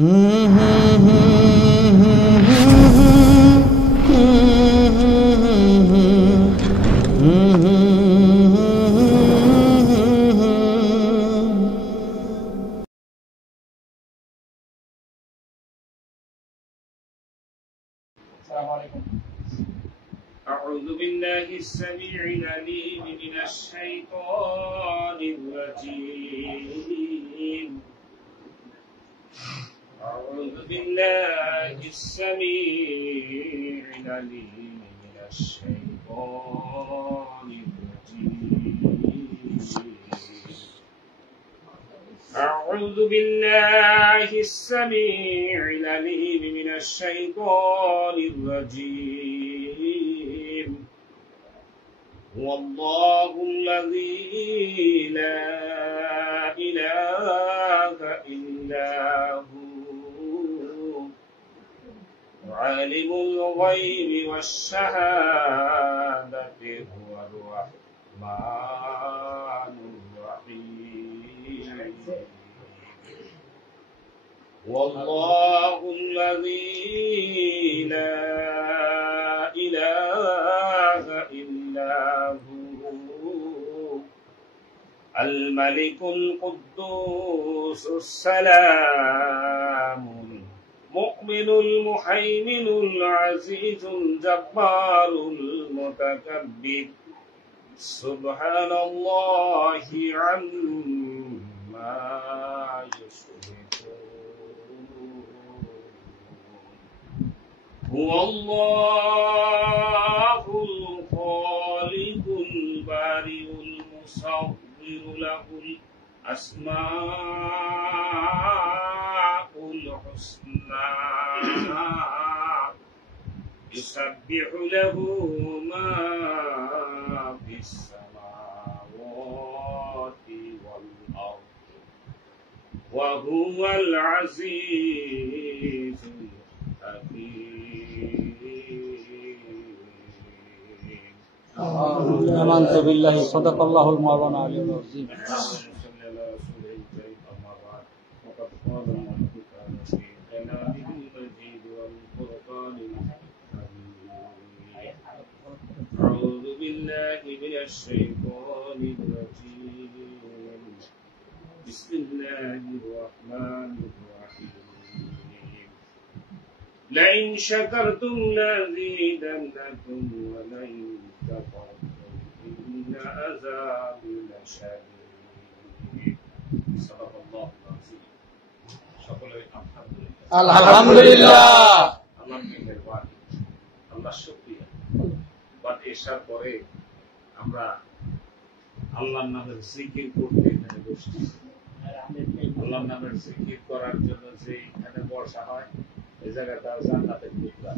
أعوذ بالله السميع العليم من الشيطان الرجيم أعوذ بالله السميع العليم من الشيطان الرجيم أعوذ بالله السميع العليم من الشيطان الرجيم هو الله الذي لا إله إلا هو عالم الغيب والشهادة هو الرحمن الرحيم والله الذي لا إله إلا هو الملك القدوس السلام المؤمن المهيمن العزيز الجبار المتكبر سبحان الله عما يشركون هو الله الخالق البارئ المصور له الأسماء الحسنى يسبح له ما في السماوات والأرض وهو العزيز الحكيم آمنت بالله صدق الله المولانا العلي العظيم أعوذ بالله من الشيطان الرجيم بسم الله الرحمن الرحيم لئن شكرتم لأزيدنكم ولئن كفرتم إن عذابي لشديد صدق الله العظيم সকলের আলহামদুলিল্লাহ আল্লাহর মেহেরবানি আল্লাহর শুকরিয়া বাদ এশার পরে আমরা আল্লাহর নামের জিকির করতে এখানে বসছি আল্লাহর নামের জিকির করার জন্য যে এখানে বসা হয় এই জায়গাটা জান্নাতের টুকরা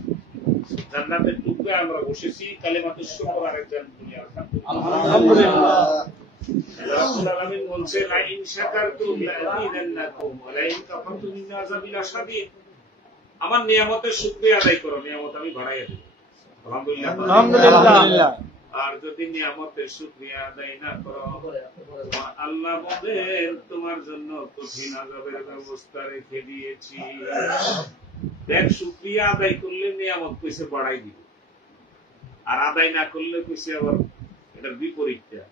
জান্নাতের টুকরা আমরা বসেছি কালিমাতুশ শুকর আর একজন বলি আলহামদুলিল্লাহ রাব্বুল আলামিন বলছে লা ইন শাকারতুম লাযিদান্নাকুম ওয়া লা ইন কাফারতুম ইন্না আযাবি লাশাদীদ আমার নিয়ামতের শুকরিয়া আদায় করো নিয়ামত আমি বাড়াইয়া দেব আলহামদুলিল্লাহ আর যদি নিয়ামতের শুকরিয়া আদায় না করো আল্লাহ বলেন তোমার জন্য কঠিন আযাবের ব্যবস্থা রেখে দিয়েছি দেখ শুকরিয়া আদায় করলে নিয়ামত কইছে বাড়াই দিব আর আদায় না করলে কইছে আবার এটার বিপরীতটা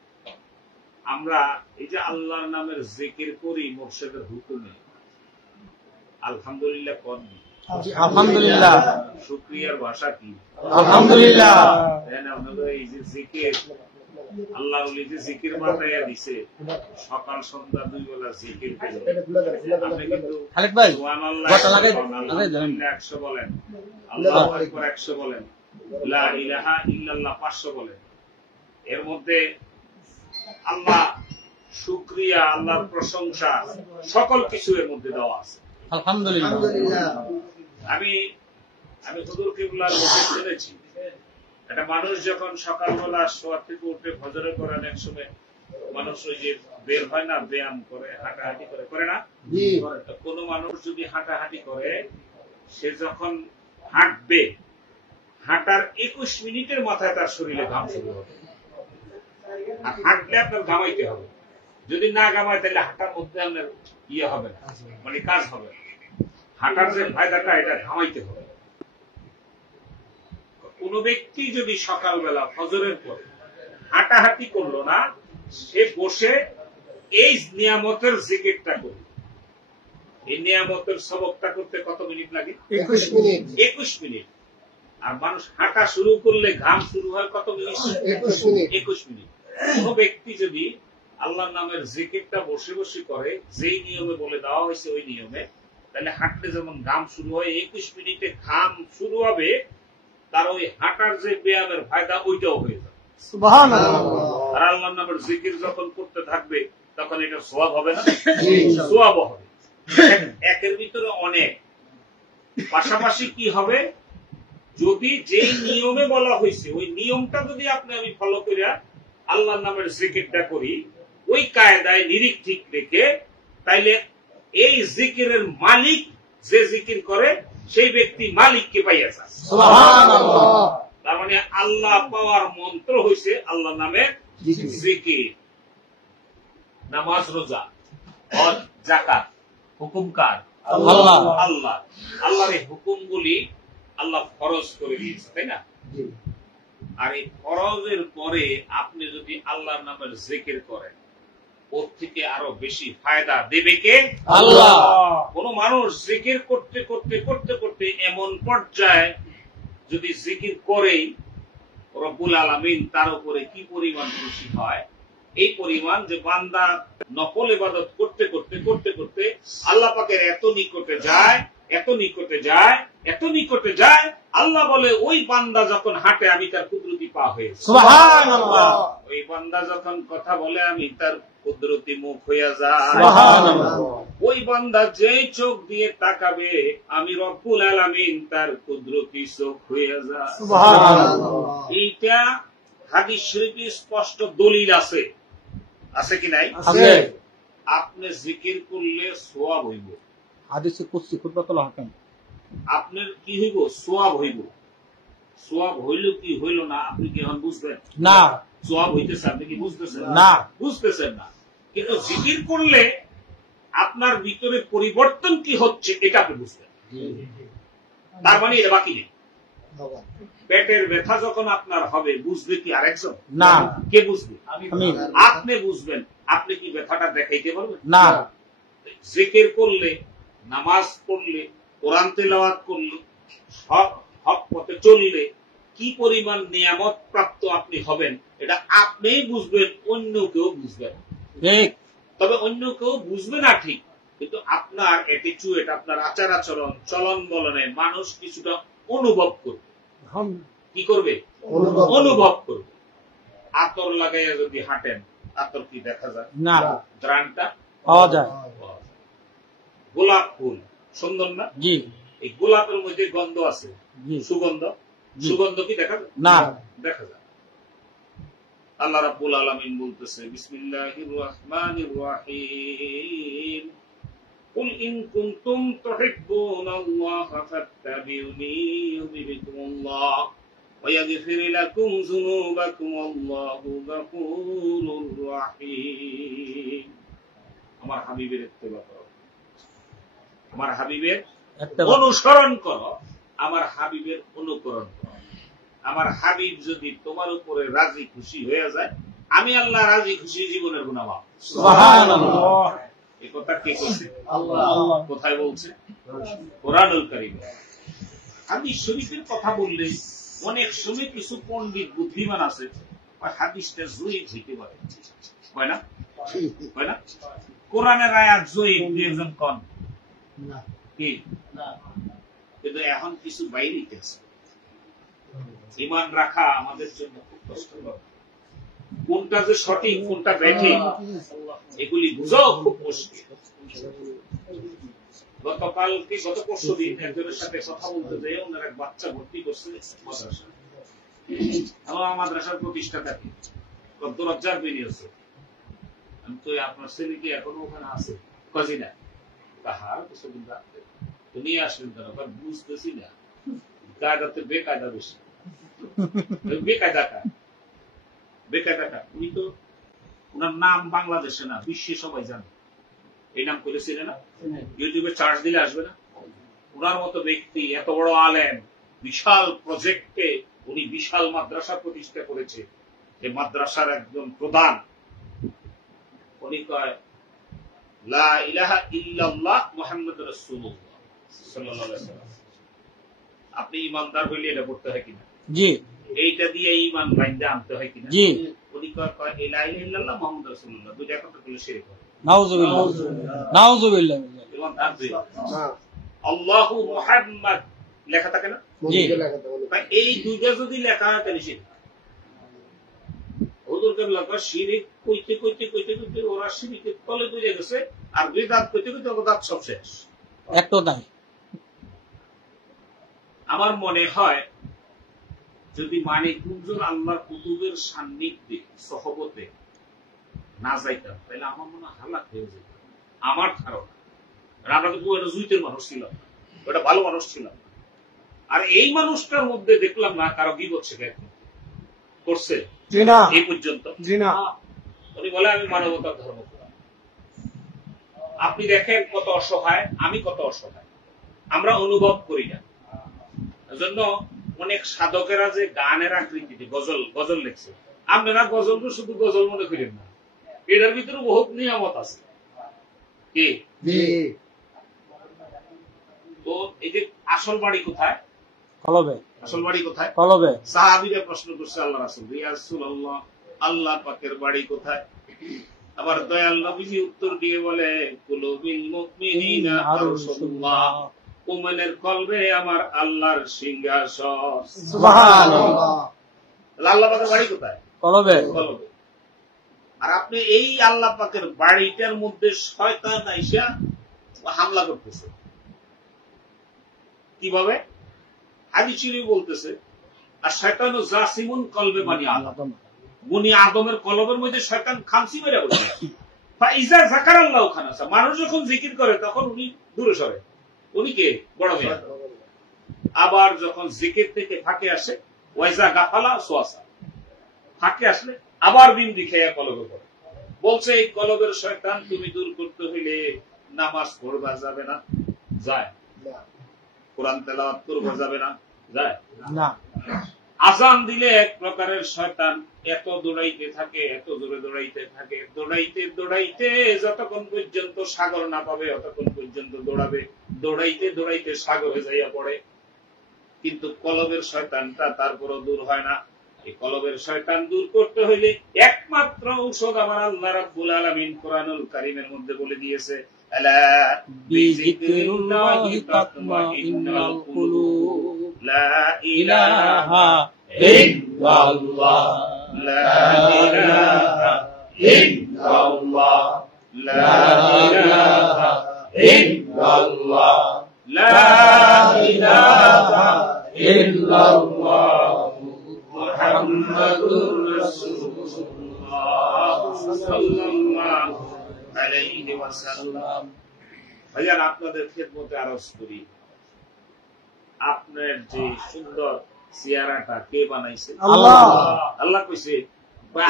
আমরা এই যে আল্লাহর নামের জিকির করি মুর্শিদের হুকুমে আলহামদুলিল্লাহ কোন আলহামদুলিল্লাহ শুকরিয়ার ভাষা কি আলহামদুলিল্লাহ এই যে জিকির আল্লাহ ওলি যে জিকির বাতাইয়া দিছে সকাল সন্ধ্যা দুই বেলা জিকির আপনি কিন্তু খালেক ভাই সুবহানাল্লাহ কথা লাগাই 100 বলেন আল্লাহু আকবার 100 বলেন লা ইলাহা ইল্লাল্লাহ 500 বলেন এর মধ্যে আল্লাহ শুকরিয়া আল্লাহর প্রশংসা সকল কিছু এর মধ্যে দেওয়া আছে আলহামদুলিল্লাহ আমি হুজুর কিবলার মুখে শুনেছি একটা মানুষ যখন সকালবেলা শোয়া থেকে উঠে ফজরে করেন এক সময় মানুষ ওই যে বের হয় না ব্যায়াম করে হাঁটাহাঁটি করে না কোন মানুষ যদি হাঁটাহাঁটি করে সে যখন হাঁটবে হাঁটার 21 মিনিটের মাথায় তার শরীরে ঘাম শুরু হবে আর হাঁটলে আপনার ঘামাইতে হবে যদি না ঘামায় তাহলে হাঁটার মধ্যে আপনার ইয়ে হবে না মানে কাজ হবে না হাঁটার যে ফায়দাটা এটা ঘামাইতে হবে। কোন ব্যক্তি যদি সকালবেলা ফজরের পরে হাঁটাহাঁটি করলো না, সে বসে এই নিয়ামতের জিকিরটা করবে। এই নিয়ামতের সবকটা করতে কত মিনিট লাগে? 21 মিনিট। 21 মিনিট। আর মানুষ হাঁটা শুরু করলে ঘাম শুরু হয় কত মিনিট? 21 মিনিট। 21 মিনিট। কোন ব্যক্তি যদি আল্লাহর নামের জিকিরটা বসে বসে করে, যেই নিয়মে বলে দেওয়া হয়েছে ওই নিয়মে, তাহলে হাঁটলে যেমন ঘাম শুরু হয়, 21 মিনিটে ঘাম শুরু হবে, তার ওই হাঁটার যে ব্যায়ামের ফায়দা ওইটাও হয়ে যাবে। সুবহানাল্লাহ। আর আল্লাহর নামের জিকির যখন করতে থাকবে তখন এটা সওয়াব হবে না? জি। সওয়াব হবে। একের ভিতরে অনেক। পাশাপাশি কি হবে, যদি যে নিয়মে বলা হয়েছে ওই নিয়মটা যদি আপনি আমি ফলো করে আল্লাহর নামের জিকিরটা করি, ওই কায়দায় নিরিখ ঠিক রেখে, তাইলে এই জিকিরের মালিক যে জিকির করে সেই ব্যক্তি মালিককে পাইয়া যায়। সুবহানাল্লাহ। তার মানে আল্লাহ পাওয়ার মন্ত্র হইছে আল্লাহ নামের জিকির। নামাজ, রোজা, হজ, যাকাত হুকুমকার আল্লাহ। আল্লাহ। আল্লাহর এই হুকুমগুলি আল্লাহ ফরজ করে দিয়েছে, তাই না? আর এই ফরজের পরে আপনি যদি আল্লাহর নামের জিকির করেন, ওর থেকে আরো বেশি ফায়দা দেবে কে? আল্লাহ। কোন মানুষ জিকির করতে করতে করতে করতে এমন পর্যায়ে যদি জিকির করেই, রব্বুল আলামিন তার উপরে কি পরিমাণ খুশি হয়, এই পরিমাণ যে বান্দা নফল ইবাদত করতে করতে করতে করতে আল্লাহ পাকের এত নিকটে যায়, এত নিকটে যায়, এত নিকটে যায়, আল্লাহ বলে ওই বান্দা যখন হাঁটে আমি তার কুদরতি পা হয়েছি। সুবহানাল্লাহ। ওই বান্দা যখন কথা বলে আমি তার কুদরতি মুখ হইয়া যায়। সুবহানাল্লাহ। ওই বান্দা যেই চোখ দিয়ে তাকাবে আমি রব্বুল আলামিন তার কুদরতি চোখ হইয়া যায়। সুবহানাল্লাহ। এইটা হাদিস শরীফে স্পষ্ট দলিল আছে, আছে কি নাই? আছে। আপনি জিকির করলে সওয়াব হইব। হাদিসে কুদসি খুতবাতুল হাকাম। আপনার কি হইব? সওয়াব হইব। সওয়াব হইল কি হইল না আপনি কি এখন বুঝবেন? না। সওয়াব হইতেছে, আপনি কি বুঝতেছেন? না। বুঝতেছেন না। কিন্তু জিকির করলে আপনার ভিতরে পরিবর্তন কি হচ্ছে এটা আপনি বুঝবেন। তার মানে এটা বাকি নেই। পেটের ব্যথা যখন আপনার হবে, বুঝবে কি আরেকজন? না। কে বুঝবে? আমি। আপনি বুঝবেন। আপনি কি ব্যথাটা দেখাইতে পারবেন? না। জিকির করলে, নামাজ পড়লে, কোরআন তেলাওয়াত করলে, হক পথে চললে কি পরিমাণ নিয়ামত প্রাপ্ত আপনি হবেন এটা আপনিই বুঝবেন, অন্য কেউ বুঝবে না। ঠিক। তবে অন্য কেউ বুঝবে না ঠিক, কিন্তু আপনার অ্যাটিটিউড, আপনার আচার আচরণ, চলন বলনে মানুষ কিছুটা অনুভব করবে। কি করবে? অনুভব করবে। আতর লাগাইয়া যদি হাঁটেন, আতর কি দেখা যায়? না। গ্রানটা পাওয়া যায়। গোলাপ ফুল সুন্দর না? জি। এই গোলাপের মধ্যে গন্ধ আছে, জি। সুগন্ধ। জি। সুগন্ধ কি দেখা যায়? না। দেখা যায়। আল্লাহ রাব্বুল আলামিন বলতেছে, বিসমিল্লাহির রহমানির রহিম, কুল ইন কুনতুম তুহিব্বুনাল্লাহা ফাত্তাবিউনি ইউহিব্বুকুমুল্লাহ ওয়া ইয়াগফির লাকুম যুনুবাকুম আল্লাহু গফুরুর রহিম। আমার হাবিবের ইত্তেবা করো, আমার হাবিবের অনুসরণ করো, আমার হাবিবের অনুকরণ করো। আমার হাবিব যদি তোমার উপরে রাজি খুশি হয়ে যায়, আমি আল্লাহ রাজি খুশি জীবনের গুনাহ। সুবহানাল্লাহ। এই কথা কে কইছে? আল্লাহ। কোথায় বলছে? কোরআনুল কারীমে। হাদিস শরীফের কথা বললে অনেক সময় কিছু পণ্ডিত বুদ্ধিমান আছে, আর হাদিসটা জয়ীফ হইতে পারে, হয় না? হয় না? কোরআনের আয়াত জয়ীফ, দুইজন কোন কি? কিন্তু এখন কিছু বাইরে আছে। ঈমান রাখা আমাদের জন্য খুব কষ্টকর। কোনটা যে সঠিক, কোনটা ব্যাঠিক, এগুলি বুঝাও খুব মুশকিল। গত পরশু দিন একজনের সাথে কথা বলতে যেয়ে ওনার এক বাচ্চা ভর্তি করছে মাদ্রাসা। আমার মাদ্রাসার প্রতিষ্ঠাতা কি দরজার বেরিয়েছে। আমি তো আপনার ছেলে কি এখনো ওখানে আছে? কাজী না, তাহার কিছুদিন রাখতে তো নিয়ে আসলেন কেন? বুঝতেছি না, কায়দাতে বেকায়দা বেশি। বেকায়দাটা উনি তো, ওনার নাম বাংলাদেশে না বিশ্বে সবাই জানে। এই নাম করেছিলেন না? ইউটিউবে চার্জ দিলে আসবে না? ওনার মতো ব্যক্তি, এত বড় আলেম, বিশাল প্রজেক্টে উনি বিশাল মাদ্রাসা প্রতিষ্ঠা করেছে। এই মাদ্রাসার একজন প্রধান, উনি কয় লা ইলাহা ইল্লাল্লাহ মুহাম্মাদুর রাসূলুল্লাহ সাল্লাল্লাহু আলাইহি ওয়াসাল্লাম। আপনি ইমানদার হইলে এটা পড়তে হয় কিনা? জি। এইটা দিয়ে ইমান বাইন্দা আনতে হয় কিনা? জি। উনি কয় লা ইলাহা ইল্লাল্লাহ মুহাম্মাদুর রাসূলুল্লাহ, দুইটা কথা বলে শিরক হয়। নাউযুবিল্লাহ, নাউযুবিল্লাহ। ইমানদার দুই। আল্লাহু মুহাম্মদ লেখা থাকে না? জি। এই দুইটা যদি লেখা হয় তাহলে শিরক। হুজুর কেবলা কয় শিরক কইতে কইতে কইতে কইতে ওরা শিরকের তলে পড়ে গেছে, আর বিদআত কইতে কইতে ওদের দাঁত সব শেষ। একটু নাই। আমার মনে হয় যদি মানিকগঞ্জের আল্লাহর কুতুবের সান্নিধ্যে সহবতে না যাইতাম তাহলে আমার মনে হয় হালাক হয়ে যেত। আমার ধারণা, আমরা তো জুইতের মানুষ ছিলাম, ওটা ভালো মানুষ ছিলাম। আর এই মানুষটার মধ্যে দেখলাম না কারো গীবত শেখায় করছে এই পর্যন্ত। উনি বলে আমি মানবতার ধর্ম করি। আপনি দেখেন কত অসহায়, আমি কত অসহায়, আমরা অনুভব করি না। এজন্য অনেক সাধকেরা যে গানের আকৃতিতে গজল লিখছে, আপনারা গজলকে শুধু গজল মনে করেন না, এটার ভিতরে বহুত নিয়ামত আছে। কি তো এই যে আসল বাড়ি কোথায়? কলবে। আসল বাড়ি কোথায়? কলবে। সাহাবীরা প্রশ্ন করছে আল্লাহ রাসূল, ইয়া রাসূলুল্লাহ, আল্লাহ পাকের বাড়ি কোথায়? আবার দয়াল নবীজি উত্তর দিয়ে বলে কুলুবিল মুমিনিনা আরশুল্লাহ, মুমিনের কলবে আমার আল্লাহর সিংহাসন। সুবহানাল্লাহ। আল্লাহ পাকের বাড়ি কোথায়? কলবে। কলবে। আর আপনি এই আল্লাহ পাকের বাড়িটার মধ্যে শয়তান আইসা হামলা করতেছে কিভাবে? হাদিসে বলতেছে আর শয়তানু জাসিমুন কলবে বনি আদম, বনি আদমের কলবের মধ্যে শয়তান খামসি মেরে বসে। ফাইজা যাকারাল্লাহু খানাসা, মানুষ যখন জিকির করে তখন উনি দূরে সরে, উনি কে? বড় মেয়ে। আবার যখন জিকির থেকে ফাঁকে আসে, ওয়াইজা গাফালা সোয়াসা, ফাঁকে আসলে আবার বিন্দি খেয়ে কলবে পড়ে। বলছে এই কলবের শয়তান তুমি দূর করতে হইলে নামাজ পড়বা যাবে না, যায়। কোরআন তেলাওয়াত করবা যাবে না, যায় না। আজান দিলে এক প্রকারের শয়তান এত দৌড়াইতে থাকে, এত জোরে দৌড়াইতে থাকে, দৌড়াইতে দৌড়াইতে যতক্ষণ পর্যন্ত সাগর না পাবে ততক্ষণ পর্যন্ত দৌড়াবে, দৌড়াইতে দৌড়াইতে সাগরে যাইয়া পড়ে। কিন্তু কলবের শয়তানটা তারপরও দূর হয় না। এই কলবের শয়তান দূর করতে হইলে একমাত্র ঔষধ আমার আল্লাহ রাব্বুল আলামিন কোরআনুল কারীমের মধ্যে বলে দিয়েছে, আলা বিযিকরিল্লাহি তাতমাইন্নুল কুলুব, লা ইলাহা ইল্লাল্লাহ, লা ইলাহা ইল্লাল্লাহ, লা ইলাহা ইল্লাল্লাহ, লা ইলাহা ইল্লাল্লাহ মুহাম্মাদুর রাসূলুল্লাহ সাল্লাল্লাহু আলাইহি ওয়াসাল্লাম। ভাইজান, আপনাদের খেদমতে আরজ করি, আপনার যে সুন্দর চেহারাটা কে বানাইছে? আল্লাহ। আল্লাহ কইছে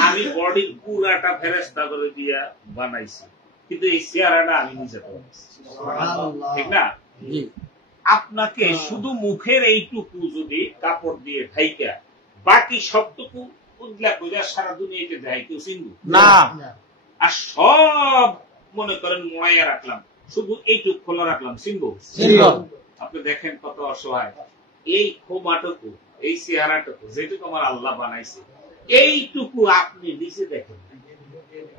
আমি বডির পুরাটা ফেরেশতা করে দিয়া বানাইছি, কিন্তু এই চেহারাটা আমি নিজে বানাইছি। ঠিক না? আপনাকে শুধু মুখের এইটুকু যদি কাপড় দিয়ে ঢাইকা বাকি সবটুকু উদলা কইরা সারা দুনিয়াতে যায় কেউ চিনবো না। আর সব মনে করেন মোড়াইয়া রাখলাম, শুধু এইটুক খোলা রাখলাম, চিনবো? আপনি দেখেন কত অসহায়। এই খোমাটুকু, এই চেহারাটুকু যেটুকু আমার আল্লাহ বানাইছে, এইটুকু আপনি নিচে দেখেন,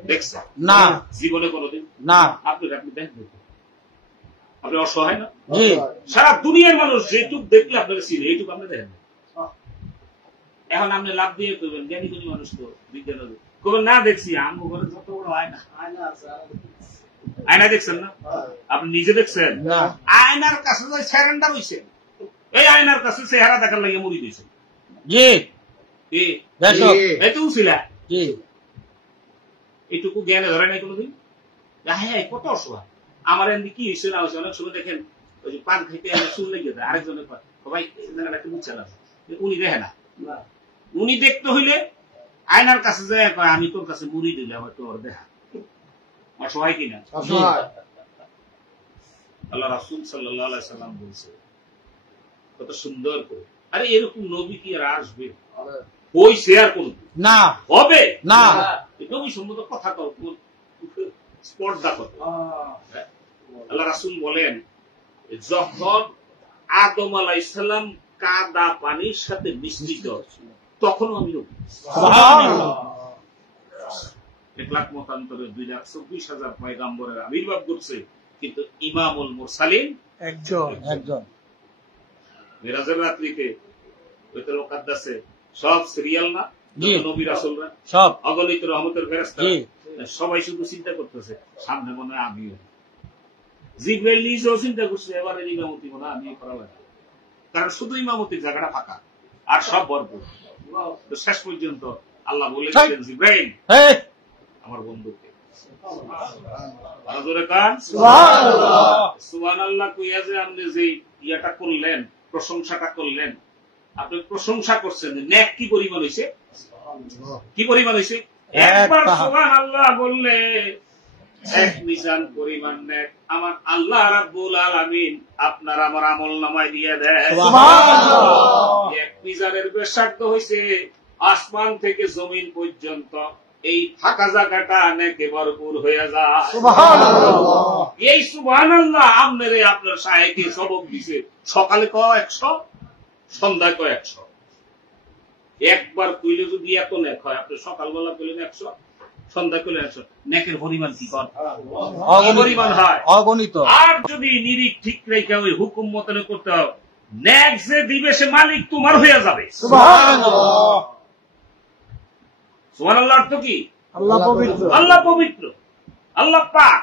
দেখছেন না? জীবনে কোনোদিন না। আপনি দেখবেন, আপনি অসহায় না? জি। সারা দুনিয়ার মানুষ যেটুক দেখলে আপনাকে চিনে, এইটুকু আপনি দেখেন। এখন আপনি লাভ দিয়ে করবেন জ্ঞানী গুণী মানুষ তো বিজ্ঞান করবেন না, দেখছি আমার ঘরে যত বড় আয়না দেখছেন না? আপনি নিজে দেখছেন? আয়নার কাছে স্যারেন্ডার হইছে, এই আয়নার কাছে চেহারা দেখার লাগে মরি দিয়েছে। জি। এইটুকু ছিল, জি। এইটুকু জ্ঞানে ধরে নাই কোনোদিন। হ্যাঁ, কত অসহায়। আমার এমনি কি হয়েছে না হয়েছে, অনেক সময় দেখেন ওই যে পান খাইতে চুল লেগে যায়, আরেকজনের সবাই জায়গাটা বুঝছিলাম, উনি দেখে না। উনি দেখতে হইলে আয়নার কাছে যায়, আমি তোর কাছে মুড়ি দিলে হয়তো ওর দেখা। অসহায় কিনা? আল্লাহ রাসূল সাল্লাল্লাহু আলাইহি সাল্লাম বলছে কত সুন্দর করে। আরে এরকম নবী কি আর আসবে? হইছে আর কোন না হবে না নবী সম্মত কথা কও, স্পর্ধা কত। আল্লাহ রাসূল বলেন যখন আদম আলাইহিস সালাম কাদা পানির সাথে মিশ্রিত তখনও আমি নবী। সুবহানাল্লাহ। 1,00,000 মতান্তরে 2,24,000 পয়গাম্বরের আবির্ভাব করছে, কিন্তু ইমামুল মুরসালিন একজন। মিরাজের রাত্রিতে বাইতুল মুকাদ্দাসে সব সিরিয়াল না, জি। নবী রাসূলরা সব অগণিত রহমতের ফেরেশতা, জি। সবাই শুধু চিন্তা করতেছে সামনে মনে হয় আমিও। জিবরাইল নিজেও চিন্তা করছে এবারে ইমামতি মনে হয় আমি করা লাগে, কারণ শুধু ইমামতির জায়গাটা ফাঁকা আর সব ভরপুর। তো শেষ পর্যন্ত আল্লাহ বলেছিলেন জিবরাইল এই আমার বন্ধুকে। আরো জোরে কান সুবহানাল্লাহ। সুবহানাল্লাহ কইয়া যে আপনি যে ইয়াটা করলেন, প্রশংসাটা করলেন, আপনি প্রশংসা করছেন, নেক কি পরিমাণ হইছে? কি পরিমাণ হইছে? একবার সুবহানাল্লাহ বললে এক মিজান পরিমাণ নেক আমার আল্লাহ রাব্বুল আলামিন আপনার আমার আমলনামায় দিয়ে দেয়। সুবহানাল্লাহ। এক মিজানের ব্যাসার্ধ হইছে আসমান থেকে জমিন পর্যন্ত এই ফাঁকা জায়গাটা নেকে ভরপুর হয়ে যায়। সুবহানাল্লাহ। এই সুবহানাল্লাহ আপনারে আপনার সাহেবকে সবক দিছে, সকালে ক 100, সন্ধ্যায় ক 100। একবার কইলে যদি এত নেক হয়, আপনি সকালবেলা কইলেন 100, সন্ধ্যায় কইলেন 100, নেকের পরিমাণ কি কর পরিমাণ হয় অগণিত। আর যদি নিরিখ ঠিক রেখে ওই হুকুম মতন করতে হবে, নেক যে দিবে সে মালিক তোমার হয়ে যাবে। সুবহানাল্লাহ। সুবহানাল্লাহ অর্থ কি? আল্লাহ পবিত্র। আল্লাহ পবিত্র, আল্লাহ পাক।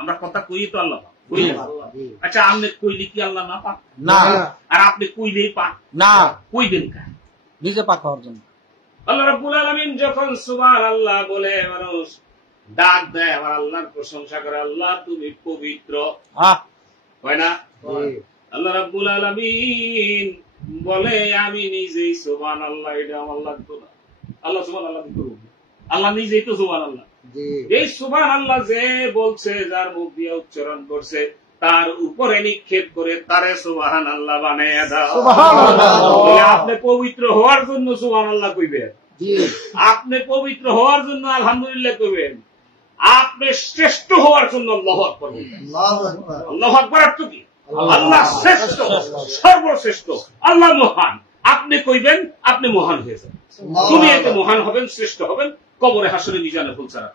আমরা কথা কই তো আল্লাহ পাক, কই না? আচ্ছা আপনি কইলে কি আল্লাহ না পাক? না আর আপনি কইলেই পাক, না কই দেন কা? নিজে পাক হওয়ার জন্য। আল্লাহ রাব্বুল আলামিন যখন সুবহানাল্লাহ বলে মানুষ ডাক দেয়, আমার আল্লাহর প্রশংসা করে, আল্লাহ তুমি পবিত্র, হয় না? আল্লাহ রাব্বুল আলামিন বলে আমি নিজেই সুবহানাল্লাহ, এটা আমার লাগতো না। আল্লাহ সুবহানাল্লাহ কি করব? আল্লাহ নিজেই তো সুবহানাল্লাহ। এই সুবহানাল্লাহ যে বলছে, যার মুখ দিয়ে উচ্চারণ করছে, তার উপরে নিক্ষেপ করে তারে সুবহানাল্লাহ বানায়া দাও। সুবহানাল্লাহ। আপনি পবিত্র হওয়ার জন্য সুবহানাল্লাহ কইবেন, আপনি পবিত্র হওয়ার জন্য আলহামদুলিল্লাহ কইবেন, আপনি শ্রেষ্ঠ হওয়ার জন্য আল্লাহু আকবার বলবেন। আল্লাহু আকবার অর্থ কি? আল্লাহ শ্রেষ্ঠ, সর্বশ্রেষ্ঠ, আল্লাহ মহান। আপনি কইবেন, আপনি মহান হয়ে যাবেন, দুনিয়াতে মহান হবেন, শ্রেষ্ঠ হবেন, কবরে হাসরে মিজানে ফুলসারা।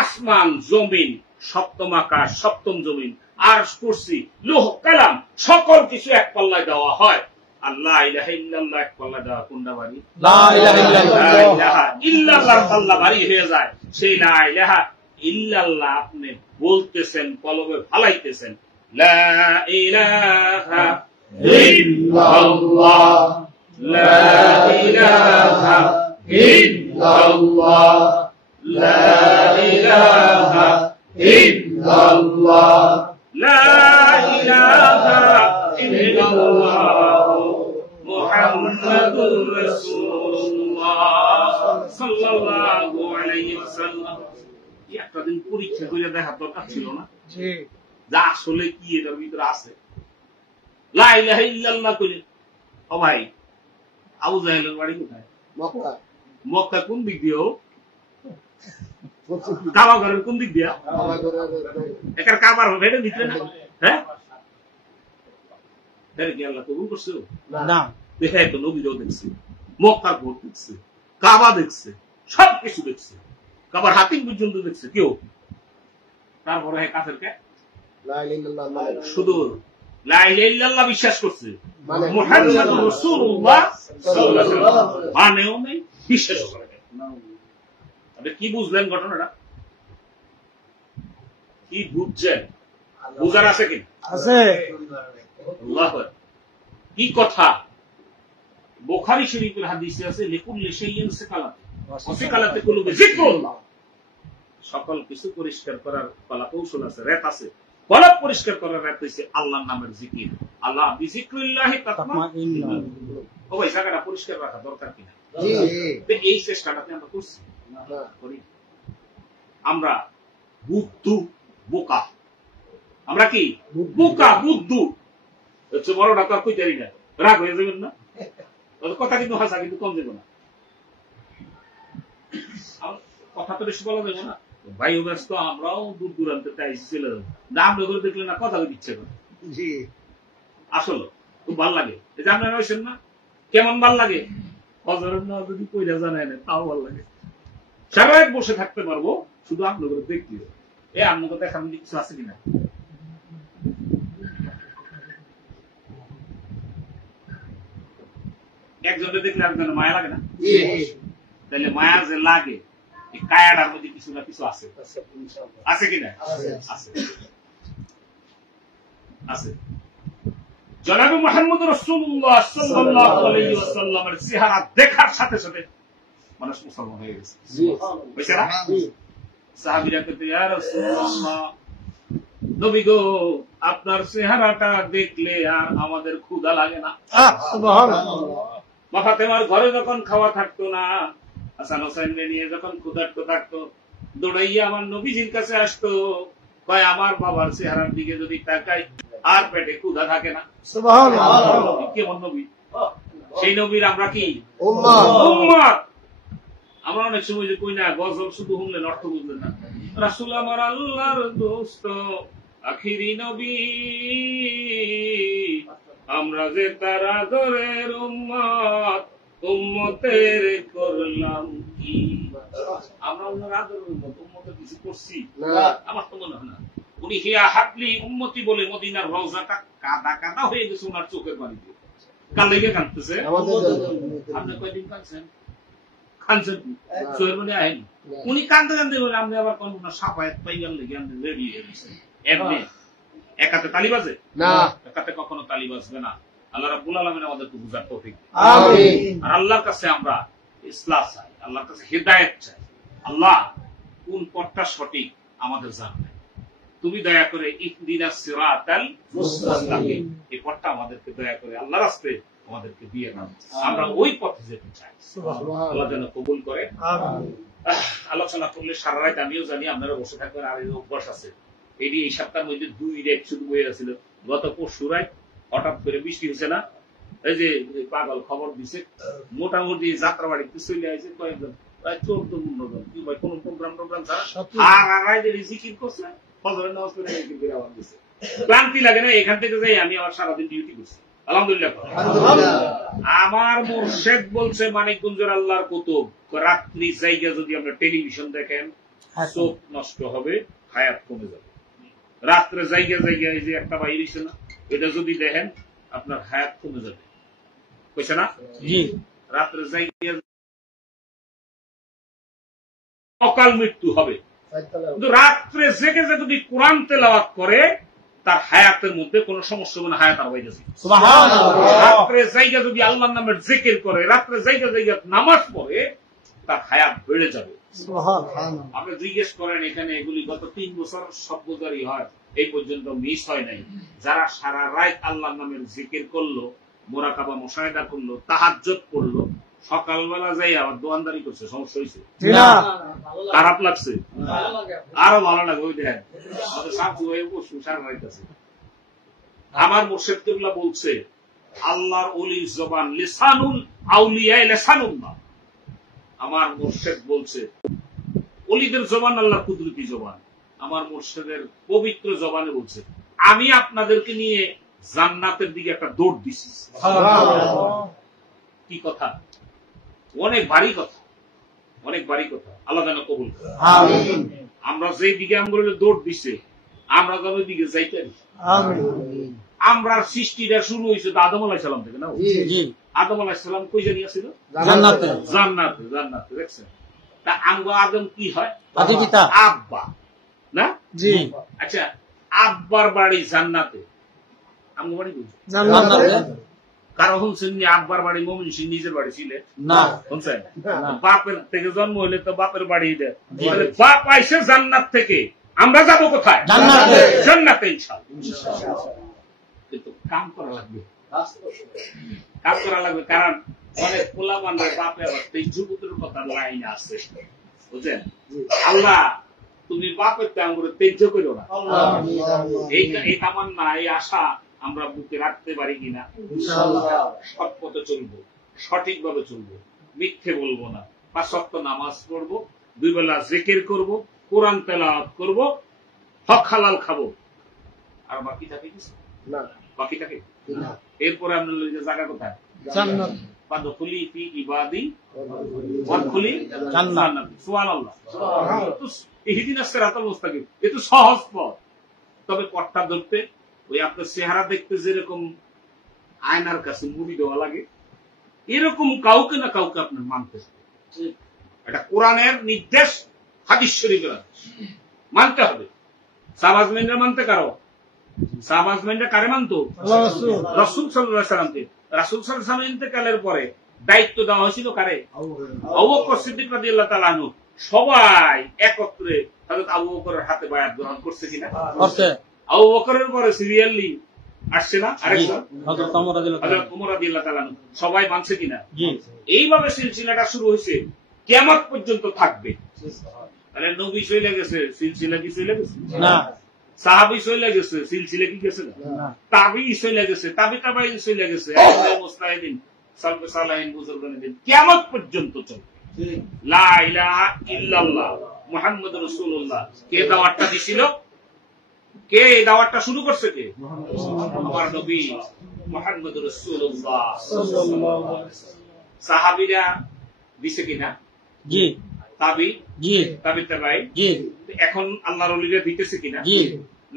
আসমান জমিন, সপ্তম আকাশ, সপ্তম জমিন, আরশ, কুরসি, লৌহ কালাম, সকল কিছু এক পাল্লায় দেওয়া হয়। আল্লাহ ইলাহা ইল্লাল্লাহ এক পাল্লায় দেওয়া কোনটা বাড়ি? লা ইলাহা ইল্লাল্লাহ। লা ইলাহা ইল্লাল্লাহর পাল্লা ভারী হয়ে যায়। সেই লা ইলাহা ইল্লাল্লাহ আপনি বলতেছেন, কলবে ফালাইতেছেন, লা ইলাহা ইল্লাল্লাহ, লা ইলাহা ইল্লাল্লাহ, লা ইলাহা ইল্লাল্লাহ, লা ইলাহা ইল্লাল্লাহ মুহাম্মাদুর রাসূলুল্লাহ সাল্লাল্লাহু আলাইহি ওয়াসাল্লাম। একটা দিন পরীক্ষা করে দেখার দরকার ছিল না যা আসলে কি এটার ভিতরে আছে? লা ইলাহা ইল্লাল্লাহ কইলে, ও ভাই আবু জাহেলের বাড়ি কোথায়? মক্কা কোন দিক দিয়ে? কাবা ঘরের কোন দিক দিয়া? একার কাবার ভেড়ে দিতে না? হ্যাঁ, কি আল্লাহ কবুল করছে? না দেখে তো নবীরাও দেখছে, মক্কার ঘর দেখছে, কাবা দেখছে, সবকিছু দেখছে, কাবার হাতিম পর্যন্ত দেখছে কেউ। তারপরে কাফেরকে শুধু লা ইলাহা ইল্লাল্লাহ বিশ্বাস করছে, মুহাম্মাদুর রাসূলুল্লাহ সাল্লাল্লাহু আলাইহি ওয়াসাল্লাম মানেও নেই, বিশ্বাস করে নাই। আপনি কি বুঝলেন ঘটনাটা? কি বুঝছেন? বুঝার আছে কি? আছে। আল্লাহু আকবার। কি কথা? বুখারী শরীফের হাদিসে আছে, লিকুল্লি শাইইন সিকালাত ওয়া সিকালাতে কুলুবি যিকরুল্লাহ। সকল কিছু পরিষ্কার করার কলা কৌশল আছে, রেত আছে। কলব পরিষ্কার করার রেত হইছে আল্লাহর নামের জিকির। আল্লাহ বিযিকরিল্লাহি তাতমাইন্নুল কুলুব। ও ভাই, জায়গাটা পরিষ্কার রাখা দরকার কিনা? জি। এই চেষ্টাটাতে আমরা করছি না? করি। আমরা বুদ্ধু বোকা, আমরা কি বোকা বুদ্ধু হচ্ছে বড়টা তো আর কই জানি না, রাগ হয়ে যাবেন না, কথা কিন্তু হাসা কিন্তু কম দেবো না, কথা তো বেশি বলা যাবে না, ভাই ব্যস্ত আমরাও দূর দূরান্তে তাই চলে যাবো, দাম করে দেখলে না কথা দিচ্ছে আসলে খুব ভাল লাগে। এই যে আপনারা হয়েছেন না, কেমন ভাল লাগে, অজরের না যদি কইরা জানায় না তাও ভাল লাগে, সারা রাত বসে থাকতে পারবো, শুধু আপনাদের দেখতে হবে। এই আপনার কথা এখন কিছু আছে কিনা? একজনে দেখলে একজনের মায়া লাগে না? তাহলে মায়া যে লাগে এই কায়াটার মধ্যে কিছু না কিছু আছে, আছে কিনা? আছে, আছে। জনাবে মুহাম্মদ রাসূলুল্লাহ সাল্লাল্লাহু আলাইহি ওয়াসাল্লামের চেহারা দেখার সাথে সাথে মানুষ মুসলমান হয়ে গেছে। বুঝছেন না? সাহাবীরা কইতে, ইয়া রাসূলুল্লাহ, নবী গো, আপনার চেহারাটা দেখলে আর আমাদের ক্ষুধা লাগে না। সুবহানাল্লাহ। মা ফাতেমার ঘরে যখন খাওয়া থাকতো না, হাসান হোসেন নিয়ে যখন ক্ষুধার্ত থাকতো, দৌড়াইয়া আমার নবীজির কাছে আসতো, কয় আমার বাবার চেহারার দিকে যদি তাকাই আর পেটে ক্ষুধা থাকে না। সুবহানাল্লাহ। কেমন নবী? সেই নবীর আমরা কি উম্মত। আমরা অনেক সময় যে কই না, গজল শুধু শুনলেন অর্থ বুঝলেন না। রাসূল আমার আল্লাহর দোস্ত, আখিরি নবী, আমরা যে তার আদরের উম্মত, উম্মতের করলাম কি? আমরা ওনার আদরের উম্মত, উম্মতের কিছু করছি? আমার তো মনে হয় না। উনি হিয়া হাবলি উম্মতি বলে মদিনার রওজাটা কাদা কাদা হয়ে গেছে ওনার চোখের পানিতে। কাল লেগে কাঁদতেছে। আপনি কয়দিন কাঁদছেন? কাঁদছেন চোখের পানি আহেনি। উনি কাঁদতে কাঁদতে বলে আপনি আবার কোন সাফায়াত পাইবার লেগে আপনি রেডি হয়ে গেছেন। এমনি একাতে তালি বাজে না, একাতে কখনো তালি বাজবে না। আল্লাহ রাব্বুল আলামিন আমাদেরকে বুঝার তৌফিক দিন। আমিন। আর আল্লাহর কাছে আমরা ইসলাহ চাই, আল্লাহর কাছে হিদায়াত চাই। আল্লাহ কোন পথটা সঠিক আমাদের জানবেন, তুমি দয়া করে ইহদিনাস সিরাতাল মুস্তাকিম, এই পথটা আমাদেরকে দয়া করে আল্লাহর রাস্তায় আমাদেরকে দিয়ে দাও, আমরা ওই পথে যেতে চাই। সুবহানাল্লাহ। আল্লাহ যেন কবুল করে। আমিন। আলোচনা করলে সারা রাত আমিও জানি আপনারা বসে থাকবেন, আর এই অভ্যাস আছে। এটি এই সপ্তাহের মধ্যে 2 রাত শুরু হয়ে গেছিল। গত পরশু রাত হঠাৎ করে বৃষ্টি হয়েছে না, এই যে পাগল খবর দিছে, মোটামুটি যাত্রাবাড়িতে চলে আসছে কয়েকজন, প্রায় 14-15 জন। কি ভাই কোন প্রোগ্রাম ছাড়া আর রাইদের জিকির করছে, ফজরের নামাজ পড়ে জিকির করে আবার দিছে। ক্লান্তি লাগে না? এখান থেকে যাই আমি আবার সারাদিন ডিউটি করছি, আলহামদুলিল্লাহ। আমার মুর্শিদ বলছে, মানিকগঞ্জের আল্লাহর কুতুব, রাত্রি জায়গা যদি আমরা টেলিভিশন দেখেন চোখ নষ্ট হবে, হায়াত কমে যাবে। রাত্রে জায়গা জায়গা এই যে একটা বাইরে হইছে না, এটা যদি দেখেন আপনার হায়াত কমে যাবে, বুঝছে না? রাত্রে জায়গা অকাল মৃত্যু হবে। কিন্তু রাত্রে জেগে যে যদি কোরআন তেলাওয়াত করে তার হায়াতের মধ্যে কোনো সমস্যা হবে না, হায়াত আর বাইরে যাবে। রাত্রে জায়গা যদি আল্লাহর নামের জিকির করে, রাত্রে জায়গা জায়গা নামাজ পড়ে, তার হায়াত বেড়ে যাবে। আপনি জিজ্ঞেস করেন এখানে এগুলি গত 3 বছর সভ্যতারই হয়, এই পর্যন্ত মিস হয় নাই। যারা সারা রাত আল্লাহর নামের জিকির করলো, মুরাকাবা মুশাহিদা করলো, তাহাজ্জুদ পড়লো, সকালবেলা যাই আবার দোয়ানদারি করছে, সমস্যা হয়েছে? খারাপ লাগছে? আরো ভালো লাগে। ওই দেখেন আমার মুর্শিদ কিবলা বলছে, আল্লাহর ওলির জবান লিসানুল আউলিয়া লিসানুল্লাহ। আমার মুর্শিদ বলছে ওলিদের জবান আল্লাহর কুদরতি জবান। আমার মুর্শিদের পবিত্র জবানে বলছে, আমি আপনাদেরকে নিয়ে জান্নাতের দিকে একটা দৌড় দিছি। কি কথা! অনেক ভারী কথা, অনেক ভারী কথা। আল্লাহ যেন কবুল করে। আমিন। আমরা যেই দিকে আমরা দৌড় দিছে, আমরা যেন ওই দিকে যাইতে পারি। আমিন। আমরা সৃষ্টিটা শুরু হয়েছে তো আদম আলাইহিস সালাম থেকে না? আদম আলাইহিস সালাম কই জানিয়ে ছিল? জান্নাতে। জান্নাতে, জান্নাতে। দেখছেন? তা আমগো আদম কি হয়? আব্বা না? জি। আচ্ছা, আব্বার বাড়ি জান্নাতে, আমগো বাড়ি জান্নাতে। কারো শুনছেন আব্বার বাড়ি মুমিন সিং নিজের বাড়ি ছিল না? শুনছেন? বাপের থেকে জন্ম হইলে তো বাপের বাড়ি দেয়। বাপ আইসে জান্নাত থেকে, আমরা যাবো কোথায়? জান্নাতে। জান্নাতে ইনশাআল্লাহ। কিন্তু কাম করা লাগবে, কাম করা লাগবে। কারণ অনেক পোলাপানরা বাপে আবার এই যুবকের কথা লাইন আছে, বুঝছেন? আল্লাহ তুমি বাপের ত্যাগ করে তেজ্য করো না। এই তামান্না, এই আশা আমরা বুকে রাখতে পারি কিনা? সৎ পথে চলবো, সঠিকভাবে চলবো, মিথ্যে বলবো না, 5 ওয়াক্ত নামাজ পড়বো, 2 বেলা জিকির করবো, কোরআন তেলাওয়াত করবো, হক হালাল খাবো। আর বাকি থাকে কিছু না, বাকি থাকে এরপরে আমরা জায়গা কোথায়? জান্নাত। ফাদখুলি ফি ইবাদি ওয়াদখুলি জান্নাত। সুবহানাল্লাহ। ইহদিনাস সিরাতাল মুস্তাকিম, এ তো সহজ পথ। তবে পথটা ধরতে ওই আপনার চেহারা দেখতে যেরকম আয়নার কাছে মুড়ি দেওয়া লাগে, এরকম কাউকে না কাউকে আপনার মানতে হবে। এটা কোরআনের নির্দেশ, হাদিস শরীফের মানতে হবে। সাহাবাজমেন্টে মানতে কারো, সাহাবাজমেন্টে কারে মানতো? রাসূল সাল্লাল্লাহু আলাইহি সাল্লামকে। রাসূল সাল্লাল্লাহু আলাইহি সাল্লাম ইন্তেকালের পরে দায়িত্ব দেওয়া হয়েছিল কারে? আবু বকর সিদ্দিক রাদিয়াল্লাহু তাআলা আনহু। সবাই একত্রে হযরত আবু বকরের হাতে বায়াত গ্রহণ করছে কিনা? করছে। আবু বকরের পরে সিরিয়ালি আসছে না আরেকজন? হযরত ওমর রাদিয়াল্লাহু তাআলা। হযরত ওমর রাদিয়াল্লাহু তাআলা আনহু। সবাই মানছে কিনা? জি। এইভাবে সিলসিলাটা শুরু হয়েছে, কিয়ামত পর্যন্ত থাকবে। তাহলে নবী চলে গেছে, সিলসিলা কি চলে গেছে? না। সাহাবী চলে গেছে, সিলসিলা কি গেছে না? তাবি চলে গেছে, তাবি তাবাই চলে গেছে, মুস্তাহিদিন সালফে সালাহিন বুজুর্গানিন, কিয়ামত পর্যন্ত চলবে। লা ইলাহা ইল্লাল্লাহ মুহাম্মাদুর রাসূলুল্লাহ। কে দাওয়াতটা দিছিল? কে এই দাওয়াতটা শুরু করছে? কে? আমার নবী মুহাম্মাদুর রাসূলুল্লাহ সাল্লাল্লাহু আলাইহি ওয়াসাল্লাম। সাহাবীরা দিছে কিনা? জি। তাবি, জি। তাবি তাবাই, জি। এখন আল্লাহর ওলিরা দিতেছে কিনা? জি।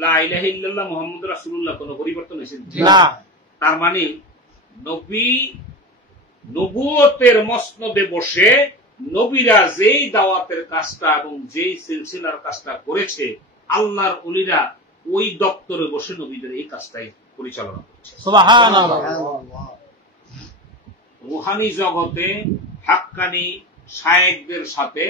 লা ইলাহা ইল্লাল্লাহ মুহাম্মাদুর রাসূলুল্লাহ কোনো পরিবর্তন হয়েছে না। তার মানে নবী নবুয়তের মসনদে বসে নবীরা যেই দাওয়াতের কাজটা এবং যেই সিলসিলার কাজটা করেছে, আল্লাহর ওলিরা ওই দপ্তরে বসে নবীদের এই কাজটাই পরিচালনা করছে। সুবহানাল্লাহ। রুহানি জগতে হাক্কানি শায়েখদের সাথে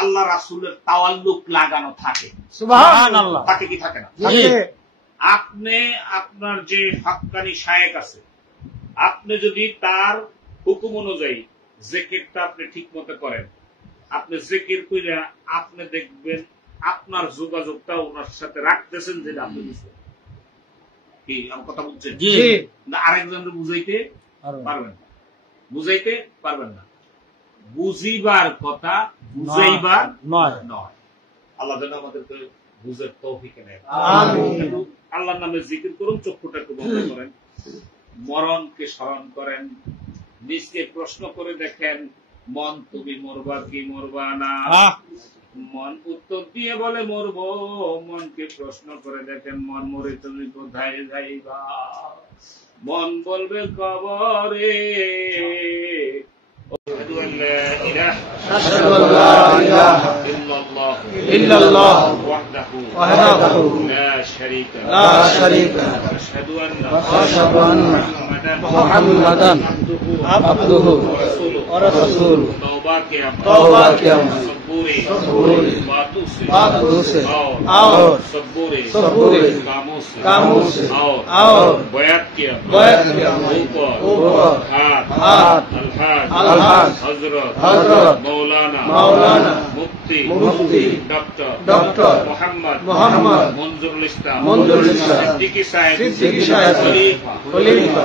আল্লাহ রাসূলের তাওয়াল্লুক লাগানো থাকে। সুবহানাল্লাহ। থাকে কি থাকে না? জি। আপনি আপনার যে হাক্কানি শায়েখ আছে, আপনি যদি তার হুকুম অনুযায়ী জিকিরটা আপনি ঠিক মতো করেন, আপনি জিকির কইরা আপনি দেখবেন আপনার যোগাযোগটা ওনার সাথে রাখতেছেন, যেটা আপনি বুঝবেন। কি আমার কথা বুঝছেন? জি। না আরেকজনকে বুঝাইতে পারবেন না, বুঝাইতে পারবেন না। বুঝিবার কথা, বুঝাইবার নয়। আল্লাহ যেন আমাদেরকে বুঝার তৌফিক দেন। আমিন। আল্লাহর নামে জিকির করুন, চক্ষুটা একটু বন্ধ করেন, মরণকে স্মরণ করেন, নিজকে প্রশ্ন করে দেখেন, মন তুমি মরবা কি মরবা না? মন উত্তর দিয়ে বলে মরবো। মনকে প্রশ্ন করে দেখেন, মন মরে তুমি কোথায় যাইবা? মন বলবে কবরে। أشهد أن لا إله إلا الله وحده لا شريك له أشهد أن محمدا عبده ورسوله توبہ کیا صبوري باتوں سے اور صبوري کاموں سے اور بیعت کیا اوپر ہاتھ الحاج حضرت مولانا مفتی ڈاکٹر محمد منظور الاسلام صدیقی صاحب خلیفہ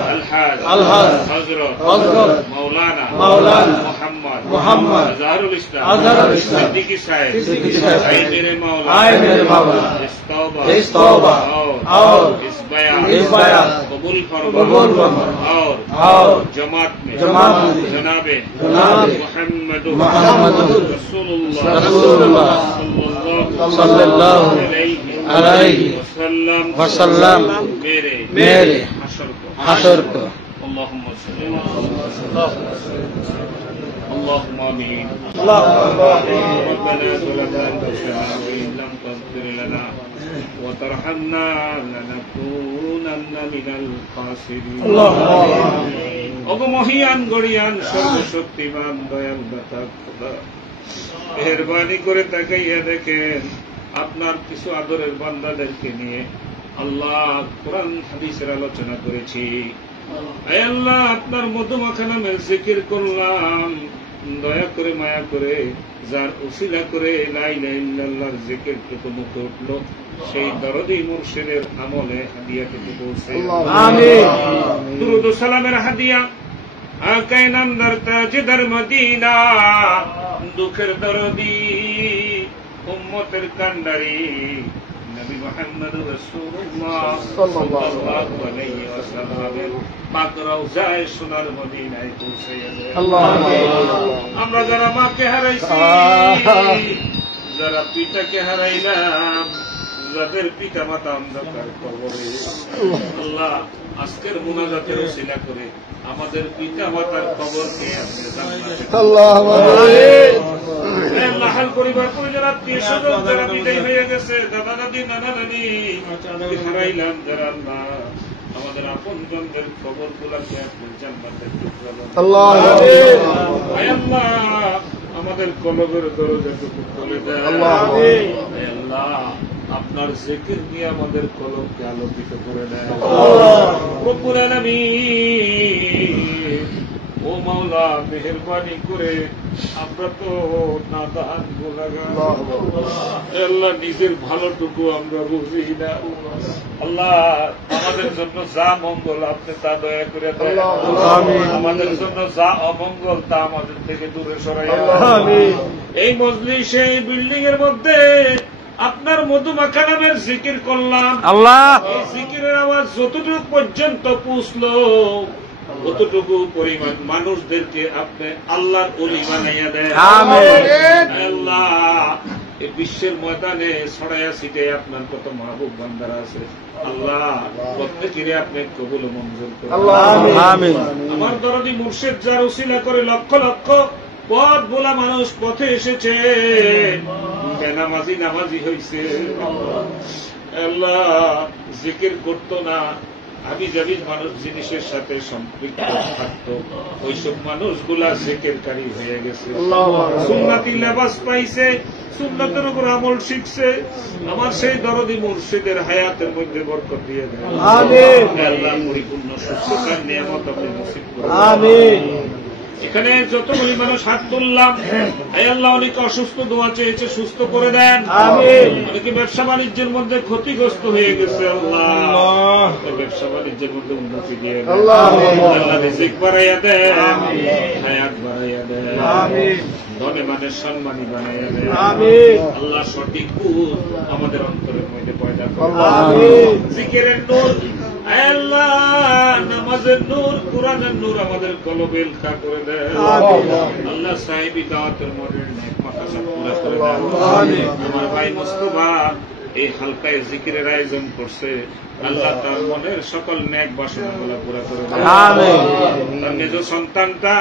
الحاج حضرت مولانا محمد اظہر الاسلام صدیقی صاحب اے میرے مولا اس توبہ اور اس بیان قبول فرما اور جماعت میں جناب محمد رسول اللہ صلی اللہ علیہ وسلم میرے حشر کو اللهم آمين. ربنا ظلمنا أنفسنا وإن لم تغفر لنا وترحمنا لنكونن من الخاسرين. ওগো মহিয়ান গড়িয়ান সর্বশক্তিমান দয়াল দাতা খোদা, মেহেরবানি করে তাকাইয়া দেখেন আপনার কিছু আদরের বান্দাদেরকে নিয়ে আল্লাহ কোরআন হাদিসের আলোচনা করেছি। হে আল্লাহ, আপনার মধুমাখা নামে জিকির করলাম, দয়া করে মায়া করে যার উসিলা করে লা ইলাহা ইল্লাল্লাহর জিকির থেকে মুখে উঠল সেই দরদি মুর্শিদের আমলে হাদিয়া থেকে পৌঁছে আমিন। দুরুদ ও সালামের হাদিয়া আকায়ে নামদার তাজদার মদিনা দুঃখের দরদি উম্মতের কান্ডারি নবী মুহাম্মদ রাসূলুল্লাহ সাল্লাল্লাহু আলাইহি ওয়াসাল্লামের পাক রওজায়ে সোনার মদিনায় পৌঁছে গেছে। আমরা যারা মাকে হারাইছি, যারা পিতাকে হারাইলাম, যাদের পিতা মাতা অন্ধকার কবরে, আল্লাহ আজকের মুনাজাতের ওসিলা করে আমাদের পিতা মাতার কবরকে আপনি জান্নাতে আল্লাহ হাল পরিবার পরিজন আত্মীয় স্বজন যারা বিদায় হয়ে গেছে, দাদা দাদি নানা নানি হারাইলাম, যারা আল্লাহ আমাদের আপন জনদের খবর গুলাকে আপনি জান্নাতের টুকরা আল্লাহ আমাদের কলবের দরজাটুকু খুলে দেন আল্লাহ, আপনার জিকির দিয়ে আমাদের কলবকে আলোকিত করে দেন রব্বুল আলামিন। ও মাওলা মেহেরবানি করে, আমরা তো নাদান গুনাহগার আল্লাহ, নিজের ভালোটুকু আমরা বুঝি না আল্লাহ, আমাদের জন্য যা মঙ্গল আপনি তা দয়া করে দেন, আমাদের জন্য যা অমঙ্গল তা আমাদের থেকে দূরে সরাইয়া দেন। এই মজলিসে এই বিল্ডিং এর মধ্যে আপনার মধুমাখা নামের জিকির করলাম আল্লাহ, এই জিকিরের আওয়াজ যতটুকু পর্যন্ত পৌঁছলো অতটুকু পরিমাণ মানুষদেরকে আপনি আল্লাহর ওলি বানাইয়া দেন আল্লাহ। এই বিশ্বের ময়দানে ছড়াইয়া ছিটে আপনার কত মাহবুব বান্দারা আছে আল্লাহ, প্রত্যেকেরই আপনি কবুল ও মঞ্জুর করুন। আমার দরদি মুর্শিদ যার উসিলা করে লক্ষ লক্ষ পথ বোলা মানুষ পথে এসেছে, বেনামাজি নামাজি হয়েছে আল্লাহ, জিকির করতো না, আমি যাবি মানুষ জিনিসের সাথে সম্পৃক্ত থাকতো, ওইসব মানুষগুলা জিকিরকারী হয়ে গেছে, সুন্নাতি লেবাস পাইছে, সুন্নাতের উপর আমল শিখছে। আমার সেই দরদি মুর্শিদের হায়াতের মধ্যে বরকত দিয়ে দেন আল্লাহ, পরিপূর্ণ সুস্থতার নিয়ামত আপনি নসিব করুন। এখানে যতগুলি মানুষ হাত তুললাম আল্লাহ, অনেকে অসুস্থ দোয়া চেয়েছে, সুস্থ করে দেন। অনেকে ব্যবসা বাণিজ্যের মধ্যে ক্ষতিগ্রস্ত হয়ে গেছে আল্লাহ, ব্যবসা বাণিজ্যের মধ্যে উন্নতি দিয়ে দেন আল্লাহ, রিজিক বাড়াইয়া দেন, হায়াত বাড়াইয়া দেন, ধনে মানের সম্মানী বানাইয়া দেন আল্লাহ, সঠিক বুঝ আমাদের অন্তরের মধ্যে পয়দা করুন। জিকিরের নূর আল্লাহ, নামাজের নূর, কোরআনের নূর আমাদের কলবে এলকা করে দেন আল্লাহ, সাহেবী দাওয়াতের মনের নেক মাকাসাদ পুরা করে দেন। আমার ভাই মুস্তাফা এই হালকায় জিকিরের আয়োজন করছে আল্লাহ, তার মনের সকল নেক বাসনাগুলো পুরা করে দেন। তার নিজ সন্তানটা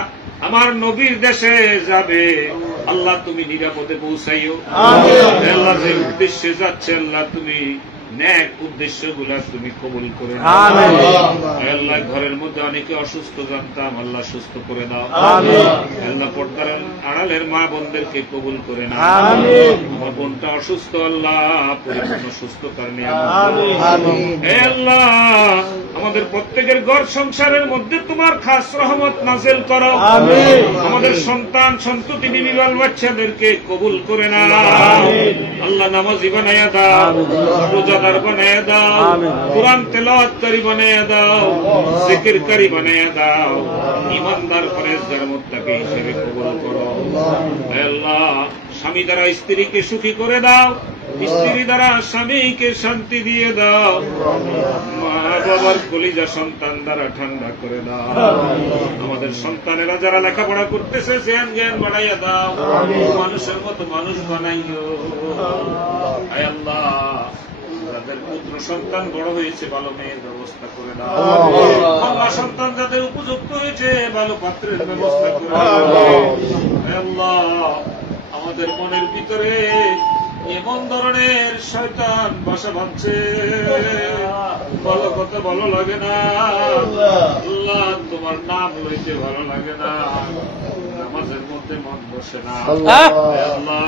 আমার নবীর দেশে যাবে আল্লাহ, তুমি নিরাপদে পৌঁছাইও আল্লাহ, যে উদ্দেশ্যে যাচ্ছে আল্লাহ তুমি নেক উদ্দেশ্যগুলা তুমি কবুল করে নাও আল্লাহ। ঘরের মধ্যে অনেকে অসুস্থ জানতাম আল্লাহ, সুস্থ করে দাও আল্লাহ। পর্দার আড়ালের মা বোনদেরকে কবুল করে নাও। আমার বোনটা অসুস্থ আল্লাহ, পরিপূর্ণ সুস্থতার নিয়ামত আল্লাহ। আমাদের প্রত্যেকের ঘর সংসারের মধ্যে তোমার খাস রহমত নাযিল করো। আমাদের সন্তান সন্ততি বিবিবাল বাচ্চাদেরকে কবুল করে নাও আল্লাহ। নামাজি বানাইয়া দাও, রোজাদার বানাইয়া দাও, কুরআন তেলাওয়াতকারী বানাইয়া দাও, জিকিরকারী বানাইয়া দাও, ঈমানদার পরেজগার মুত্তাকী হিসেবে কবুল করো আল্লাহ। স্বামী দ্বারা স্ত্রীকে সুখী করে দাও, স্ত্রী দ্বারা স্বামীকে শান্তি দিয়ে দাও, মা বাবার কলিজা সন্তান দ্বারা ঠান্ডা করে দাও। আমাদের সন্তানেরা যারা লেখাপড়া করতেছে জ্ঞান জ্ঞান বাড়াইয়া দাও, মানুষের মতো মানুষ বানাইও আয় আল্লাহ। যাদের পুত্র সন্তান বড় হয়েছে ভালো মেয়ের ব্যবস্থা করে দাও, কন্যা সন্তান যাদের উপযুক্ত হয়েছে ভালো পাত্রের ব্যবস্থা করে দাও আল্লাহ। আমাদের মনের ভিতরে এমন ধরনের শয়তান বাসা বাঁধছে, ভালো কথা ভালো লাগে না আল্লাহ, তোমার নাম লইতে ভালো লাগে না, নামাজের মধ্যে মন বসে না আল্লাহ।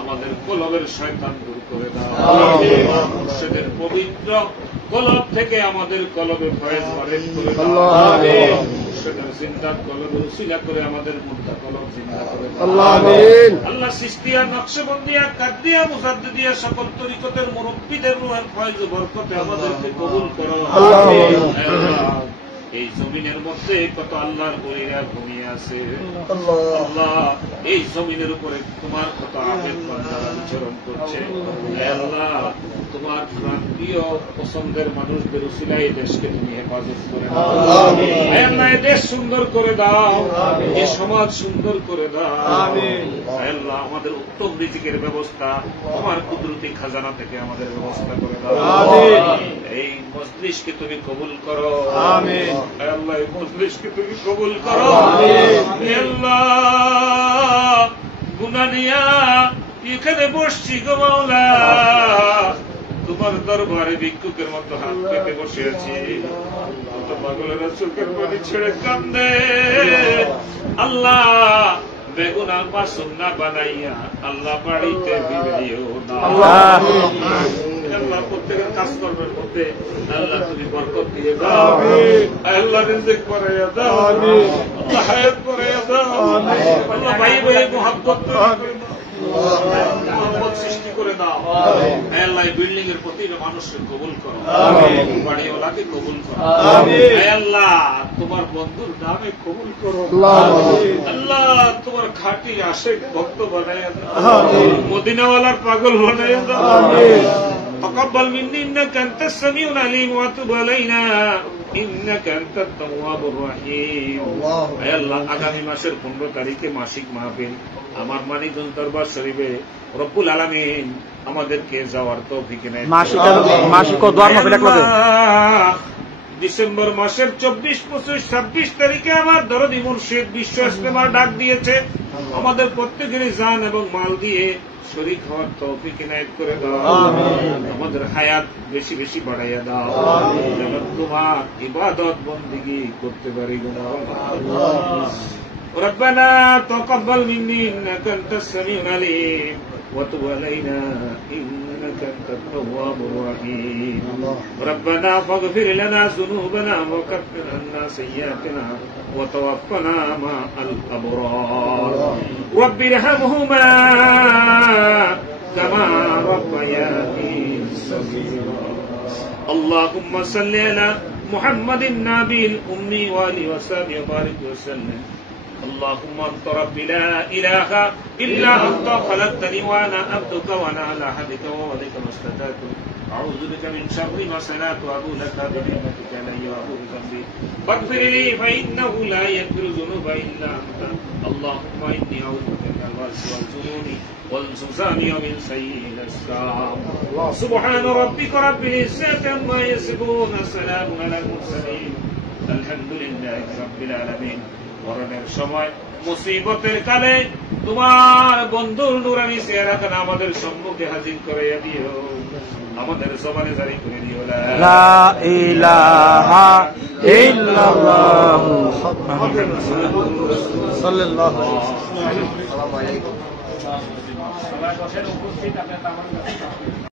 আমাদের কলবের শয়তান দূর করে দাও, মুর্শিদের পবিত্র কলব থেকে আমাদের কলবে ফয়েজ ওয়ারিদ করে দাও। মুর্শিদের জিন্দা কলবের উসিলা করে আমাদের মুর্দা কলব জিন্দা করে দাও। আল্লাহ আমিন। আল্লাহ সিস্তিয়া, নকশবন্দিয়া, কাদরিয়া, মুজাদ্দিদিয়া সকল তরিকতের মুরব্বিদের রূহের ফয়েজ ও বরকতে আমাদেরকে কবুল করো। আল্লাহ আল্লাহ, এই জমিনের মধ্যে কত আল্লাহর বলিরা ঘুমিয়ে আছে। আল্লাহ, এই জমিনের উপরে তোমার কত আবেদ বান্দারা বিচরণ করছে। হে আল্লাহ, তোমার প্রিয় পছন্দের মানুষদের উসিলায় দেশকে তুমি হেফাজত করে দাও। হে আল্লাহ, এই দেশ সুন্দর করে দাও, এই সমাজ সুন্দর করে দাও। হে আল্লাহ, আমাদের উত্তম রিজিকের ব্যবস্থা তোমার কুদরতি খাজানা থেকে আমাদের ব্যবস্থা করে দাও। এই মজলিসকে তুমি কবুল করো। হে আল্লাহ, এই মজলিসকে তুমি কবুল করো। হে আল্লাহ, গুনাহ নিয়া এখানে বসছি গো মাওলা, তোমার দরবারে ভিক্ষুকের মতো হাত পেতে বসে আছি। কত পাগলেরা চোখের পানি ছেড়ে কান্দে। আল্লাহ, বেগুনা মাসুম না বানাইয়া আল্লাহ বাড়িতে বিবেরিও না। আল্লাহ, প্রত্যেকের কাজকর্মের মধ্যে আল্লাহ তুমি বরকত দিয়ে দাও। আল্লাহ রিজিক বাড়াইয়া দাও। আল্লাহ হায়াত বাড়াইয়া দাও। আল্লাহ ভাই ভাই মুহাব্বত করে দাও। মোহাম্মদ সৃষ্টি করে দাও। আল্লাহ, বিল্ডিং এর প্রতিটা মানুষকে কবুল করো, বাড়িওয়ালাকে কবুল করো। আল্লাহ, তোমার বন্ধুর নামে কবুল করো। আল্লাহ, তোমার খাঁটি আশেক ভক্ত বানাইয়া দাও, মদিনাওয়ালার পাগল বানাইয়া দাও। تقبل منا إنك أنت السميع العليم وتب علينا إنك أنت التواب الرحيم। আল্লাহ, আগামী মাসের 15 তারিখে মাসিক মাহফিল আমার মানিকগঞ্জ দরবার শরীফে রব্বুল আলামিন আমাদেরকে যাওয়ার তৌফিক দেন। মাসিক দোয়ার মাহফিল একলা দেন। ডিসেম্বর মাসের 24, 25, 26 তারিখে আমার দরদি মুর্শিদ বিশ্ব ইস্তেমার ডাক দিয়েছে। আমাদের প্রত্যেকেরই জান এবং মাল দিয়ে শরীক হওয়ার তৌফিক ইনায়েত করে দাও। আমাদের হায়াত বেশি বেশি বাড়াইয়া দাও, যেন তোমার ইবাদত বন্দেগী করতে পারি। ربنا تقبل مني إنك أنت السميع العليم وتب علينا إنك أنت التواب الرحيم. ربنا فاغفر لنا ذنوبنا وكفر عنا سيئاتنا وتوفنا مع الأبرار. رب ارحمهما كما ربياني صغيرا. اللهم صل على محمد النبي الأمي وآله وصحبه وبارك وسلم. اللهم انت ربي لا اله الا انت خلقتني وانا عبدك وانا على عهدك ووعدك ما استطعت. اعوذ بك من شر ما صنعت وابو لك بنعمتك علي وابو بذنبي فاغفر لي فانه لا يغفر الذنوب الا انت. اللهم اني اعوذ بك من البرص والجنون والزلزال ومن سيء الاسقام. سبحان ربك رب العزه عما يصفون سلام على المرسلين الحمد لله رب العالمين. মরণের সময় মুসিবতের কালে তোমার বন্ধুর নুরানি চেহারাখানা আমাদের সম্মুখে হাজির করাইয়া দিও, আমাদের জবানে জারি করে দিও লা ইলাহা ইল্লাল্লাহু সাল্লাল্লাহু আলাইহি ওয়াসাল্লাম।